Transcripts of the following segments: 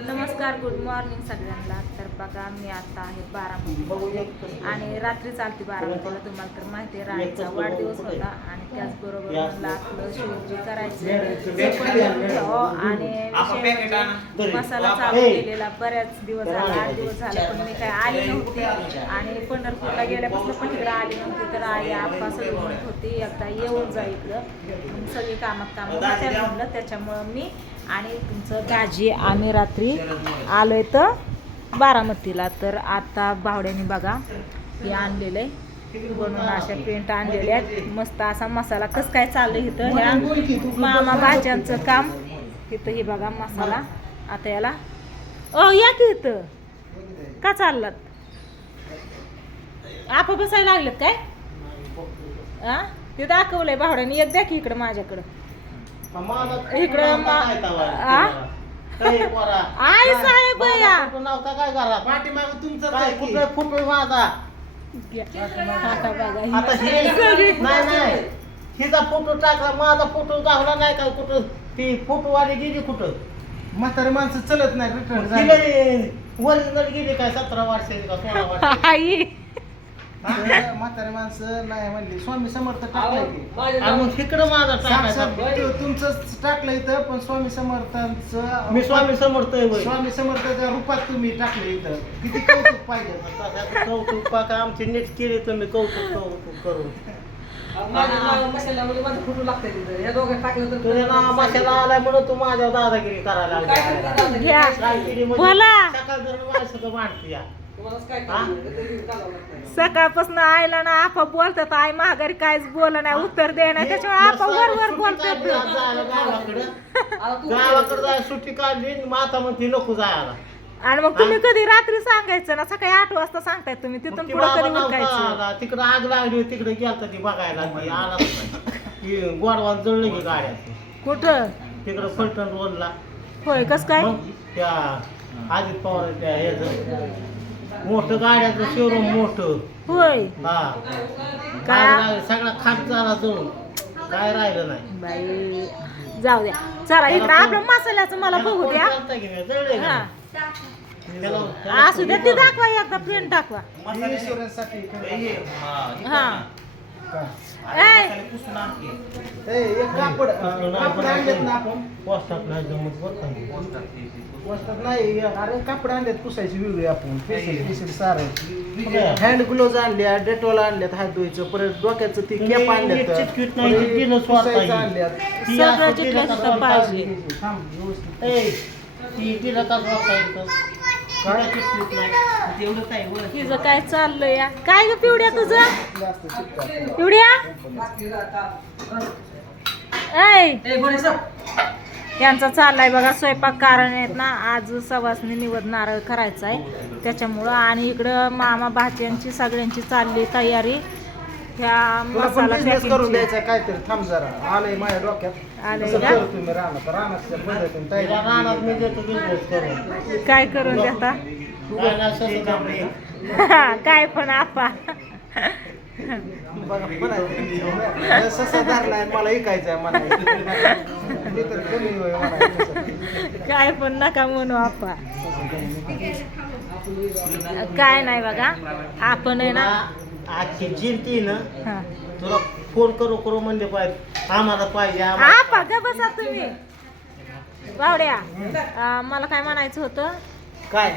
नमस्कार, good morning सगळ्यांना. तर बघा, मी आता आहे बारामती आणि रात्री चालते बारामतीला. तुम्हाला तर माहिती आहे, राणीचा वाढदिवस होता आणि त्याचबरोबर म्हणलं आपलं शिवजी करायचं ते पण आणि मसाला चालू केलेला बऱ्याच दिवस झाला, 8 दिवस झाले, पण मी काय आली नव्हती. आणि पंढरपूरला गेल्यापासून पण इकडं आली नव्हती. तर आई आप्पा सगळी म्हणत होती एकदा येऊन जा इकडं, सगळी कामात म्हणलं. त्याच्यामुळं मी आणि तुमचं दाजी आम्ही रात्री आलोय तर बारामतीला. तर आता भावड्याने बघा हे आणलेलं आहे बनवून, अशा पेंट आणलेल्या आहेत. मस्त असा मसाला कसं काय चाललंय इथं ह्या मामा भाज्यांचं काम. इथं हे बघा मसाला. आता याला या की इथं का चाललात आप बसायला लागलेत काय? ते दाखवलंय भावड्याने. एक द्या की इकडं माझ्याकडं. इकडं आई साहेब या नव्हता काय करा पाठीमाग तुमचं काय कुठं फुटू माझा आता हे नाही हिचा फोटो टाकला, माझा फोटो गावला नाही का कुठं. ती फोटोवाली गेली कुठं. म्हातारी माणसं चलत नाही रिटर्न ओरिजिनल गेली काय 17 वर्षाची का 16 वर्षाची. म्हातारी माणसं नाही म्हणली स्वामी समर्थ टाकलं इकडं माझा तुमचं टाकलं इथं. पण स्वामी समर्थांचं मी स्वामी समर्थ स्वामी समर्थाच्या रूपात तुम्ही टाकलं इथं. किती कौतुक पाहिजे. कौतुक पाका आमची नीट केली तुम्ही कौतुक करून. मशाला आलाय म्हणून तू माझ्या दादागिरी करायला मांडते. सकाळपासून आईला ना आपा बोलतात, आई माघारी काहीच बोल नाही, उत्तर दे नाही, त्याच्यामुळे आपा वर बोलतात. गावाकडे जाय सुट्टी काढली माता म्हणते नको जायला. आणि मग तुम्ही कधी रात्री सांगायचं ना, सकाळी 8 वाजता सांगताय तुम्ही. तिथून पुढे कधी उठायचं. तिकडे आग लागली, तिकडे गेलता ती बघायला. ती आला गोडवान जळलं की गाड्या कुठं तिकडे फलटण रोडला. होय कस काय? त्या अजित पवार त्या मोठं गाड्याचं शोरूम मोठं. होय हा काय सगळा खाट झाला जळून काय राहिलं नाही बाई. जाऊ द्या, चला इकडं आपलं मसाल्याचं मला बघू द्या. असू द्या, ती दाखवा एकदा प्रिंट दाखवा. हा कापड आणल्यात पुसायची वेगळी आपण सारे हँड ग्लोव्ज आणल्या, डेटॉल आणल्यात हात धुवायचं. परत डोक्याचं ती कॅप आणल्यात, तिचं काय चाललंय या? काय ग पिवड्या तुझं? पिवड्या त्यांचा चाललाय बघा स्वयंपाक. कारण आहेत ना आज सवासनी निवड नारळ करायचा आहे त्याच्यामुळं. आणि इकडं मामा भाच्यांची सगळ्यांची चालली तयारी. ह्या मसाला करून द्यायचा काहीतरी. थांब जरा, आलंय माझ्या डोक्यात. आलंय तुम्ही राहणार काय करून देता काय पण आपा ससा धरलाय मला ऐकायचंय मला. काय पण नका म्हणू आपा. काय नाही बघा, आपण आहे ना आजची जिंती ना तुला फोन करू म्हणले पाहिजे, आम्हाला पाहिजे. आपा ग बसा तुम्ही. बावड्या मला काय म्हणायचं होतं. काय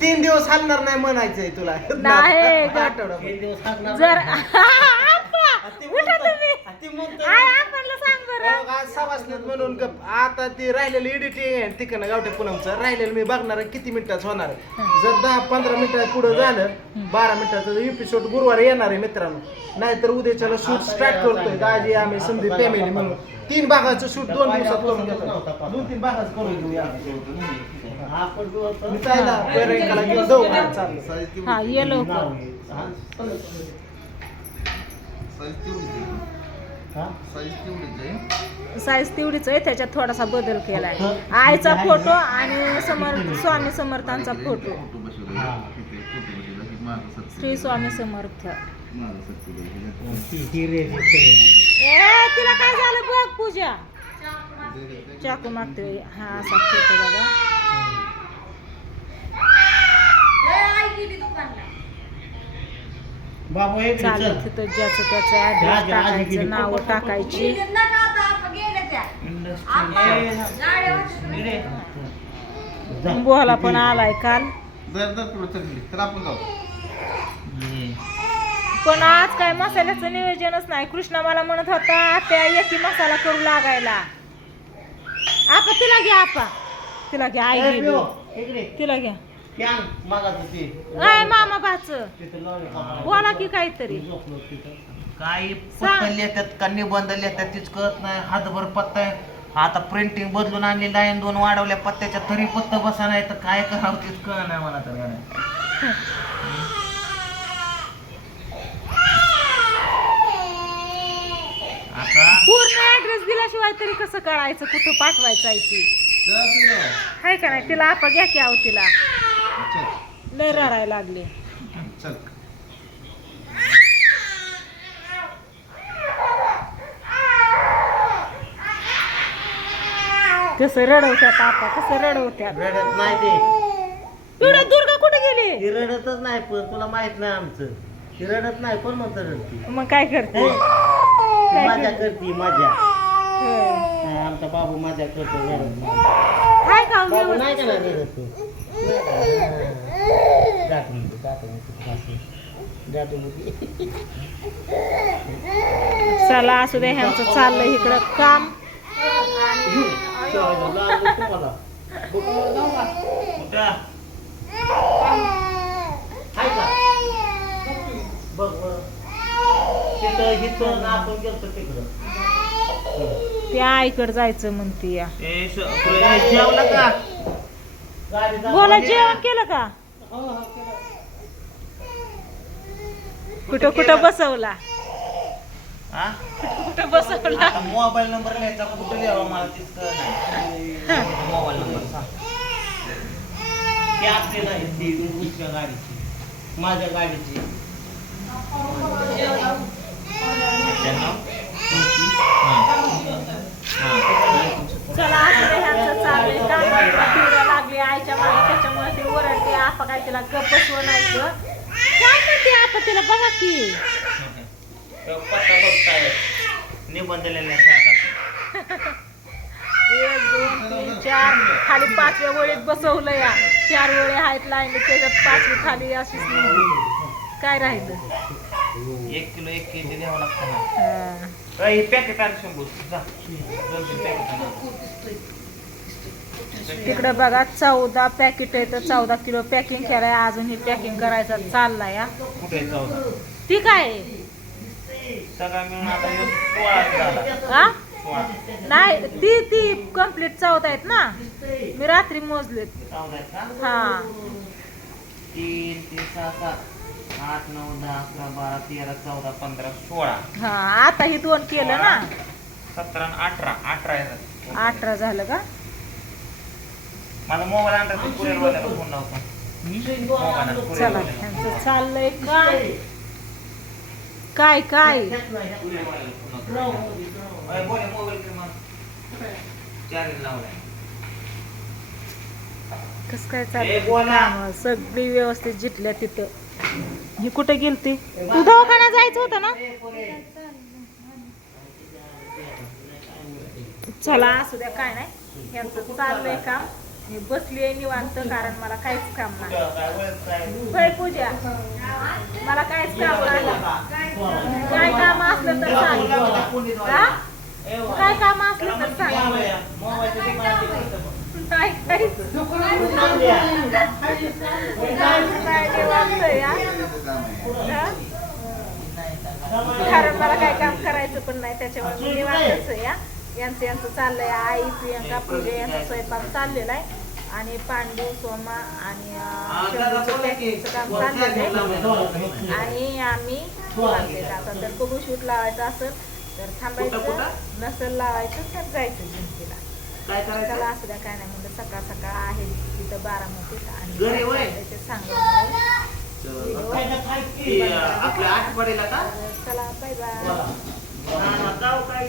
3 दिवस हलणार नाही म्हणायचंय तुला. नाही जर सवासनीत म्हणून आता ती राहिलेलं एडिटिंग तिकडनं गावठे पूनमचं राहिलेलं मी बघणार किती मिनिटाचं होणार. जर 10-15 मिनिटं पुढे झालं 12 मिनिटाचं एपिसोड गुरुवारी येणार आहे मित्रांनो. नाहीतर उद्याच्याला शूट स्टार्ट करतोय दाजी आम्ही संदीप फॅमिली म्हणून. 3 भागाचं शूट 2 दिवसात करून घेतो. 2-3 भागाचं करून घेऊया. हा ये लवकर. साईज तेवढीच आहे, त्याच्यात थोडासा बदल केलाय. आईचा फोटो आणि स्वामी समर्थांचा फोटो. श्री स्वामी समर्थ. तिला काय झालं बघ पूजा. चाकू मागतोय हा असा फोटो बघा. बाबू एक चालेल तिथं ज्याचं त्याचं ऍड्रेस टाकायचं, नाव टाकायची. बोला पण आलाय काल, पण आज काय मसाल्याचं नियोजनच नाही. कृष्णा मला म्हणत होता त्या एकी मसाला करू लागायला. आपा तिला घ्या, आपा तिला घ्या, आई गेली तिला घ्या. काय मामा बाच बोला की काहीतरी. काही पत्ता लिहितात का निबंध लिहितात तीच कळत नाही. हातभर पत्ता आहे. आता प्रिंटिंग बदलून आणली, लाईन 2 वाढवल्या पत्त्याच्या, तरी पत्ता बसा नाही तर काय करावं तीच कळ नाही मला तर. आता पूर्ण ऍड्रेस दिल्याशिवाय तरी कसं कळायचं कुठं पाठवायचं आहे ती, हाय का नाही. तिला आपा घ्या की आहो, तिला लय रडायला लागले. कसं रडवत्यात आपा, कसं रडवत्यात. रडत नाही ते. एवढं दुर्गा कुठे गेली? ती रडतच नाही, पण तुला माहित नाही आमचं. ती रडत नाही, कोण म्हणतं रडती? मग काय करते? ती मजा करते, मजा. होय. आमचा बाबू मजा करतो, रडत नाही. हाय का बाबू नाही का व्यवस्थित? नाही रडत तू? चला असू दे, ह्यांचं चाललंय इकडं काम. त्या आईकडे जायचं म्हणते या. बोला, जेवण केलं का? कुठं कुठं बसवला? कुठं बसवला? मोबाईल नंबर लिहायचा कुठं लिहावा मला तीच कळत नाही. मोबाईल नंबर सांग. ती आपली नाही, ती दुसऱ्या गाडीची, माझ्या गाडीची. चला असं ते ह्यांचं चाललंय काम. फिरायला लागली आईच्या मागे, त्याच्यामुळे ती ओरडते. आपा काय तिला गप्प बसवणायचं. काय म्हणते आपा तिला बघा की. पत्ता बघताय निबंध लिहिण्यासाठी. 1 2 3 4 खाली 5व्या वळीत बसवलं या. 4 वळे आहेत लाईन, त्याच्यात 5वी खाली अशीच नाही. काय राहिलं? 1 किलो 1 केजी द्यावं लागतं ना. हा. हे पॅकेट आलं 100 जा. 2-3 पॅकेट. तिकडं बघा 14 पॅकेट आहे, तर 14 किलो पॅकिंग केलंय. अजून ही पॅकिंग करायचं चाललाय या. कुठे 14? ती काय आहे? सगळा मिळून आता 16 झाला. हा? 16. नाही, ती कम्प्लीट 14 आहेत ना. मी रात्री मोजलेत. 14 आहेत का? हा. 3 3 6 7 8 9 10 11 12 13 14 15 16. हा, आता ही 2 केलं ना. 17 आणि 18 18 आहेत. 18 झालं का? माझा मोबाईल आणला तर कुरिअर वाल्याला फोन लावतो. चला ह्यांचं चाललंय काय काय कस काय चाललंय. सगळी व्यवस्थित जिथल्या तिथं. ही कुठे गेलती? तू दवाखान्यात जायचं होतं ना. चला असू द्या, काय नाही. ह्यांचं चाललंय काम. मी बसली आहे निवांत, कारण मला काहीच काम नाही. होय पूजा, मला काहीच काम नाही. काय काम असलं तर सांग. हा? काय काम असलं तर सांग. नाही काहीच. कारण मला काय काम करायचं पण नाही, त्याच्यामुळे मी निवांतच या. यांचं चाललंय. आई प्रियंका पूजा यांचा स्वयंपाक चाललेला आहे. आणि पांडू सोमा आणि शंभूचं पॅकिंगचं काम चाललेलं आहे. आणि आम्ही आता जर बघू शूट लावायचं असेल तर थांबायचं, नसेल लावायचं तर जायचं जिंतीला. त्याला असू द्या, काय नाही म्हणलं. सकाळ सकाळ आहे तिथं बारामतीत आणि ते सांगा. चला बाय बाय.